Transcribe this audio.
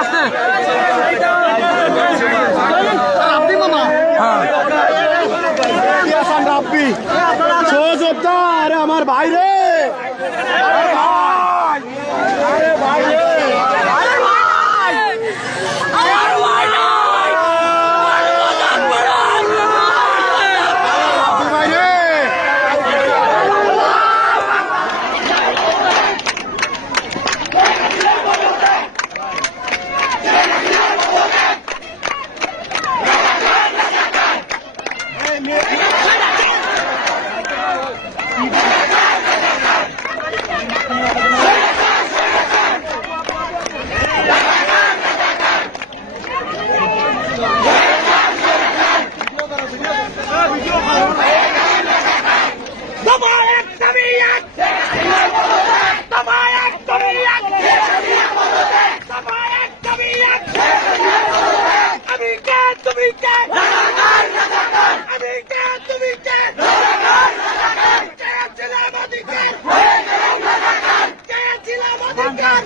আস্তে। আমার ভাই রে। আমি কে তুমি কে আমি কে তুমি কে ছিলাম অধিকার কে ছিলাম অধিকার